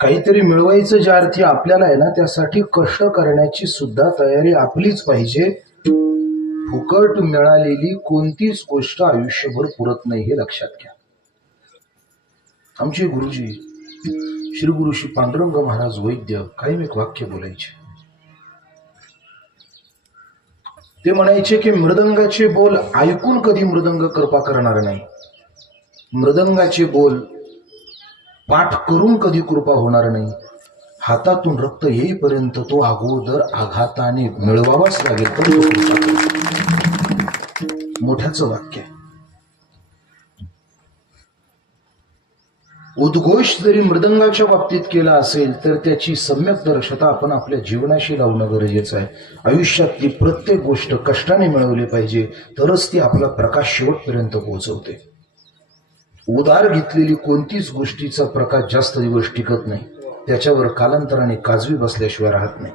काहीतरी मिळवायचं ज्या अर्थी आपल्याला आहे ना, त्यासाठी कष्ट करण्याची सुद्धा तयारी आपलीच पाहिजे. फुकट मिळालेली कोणतीच गोष्ट आयुष्यभर पुरत नाही, हे लक्षात घ्या. आमचे गुरुजी श्री गुरु श्री पांडुरंग महाराज वैद्य कायम एक वाक्य बोलायचे. ते म्हणायचे की मृदंगाचे बोल ऐकून कधी मृदंग कृपा करणार नाही, मृदंगाचे बोल पाठ करून कधी कृपा होणार नाही. हातातून रक्त येईपर्यंत तो अगोदर आघाताने मिळवावाच लागेल तर तो कृपा करेल. मोठ्याचं वाक्य. उद्घोष जरी मृदंगाच्या बाबतीत केला असेल तर त्याची सम्यक दर्शता आपण आपल्या जीवनाशी लावणं गरजेचं आहे. आयुष्यातली प्रत्येक गोष्ट कष्टाने मिळवली पाहिजे, तरच ती आपला प्रकाश शेवटपर्यंत पोहोचवते. उधार घेतलेली कोणतीच गोष्टीचा प्रकाश जास्त दिवस टिकत नाही, त्याच्यावर कालांतराने काजवी बसल्याशिवाय राहत नाही.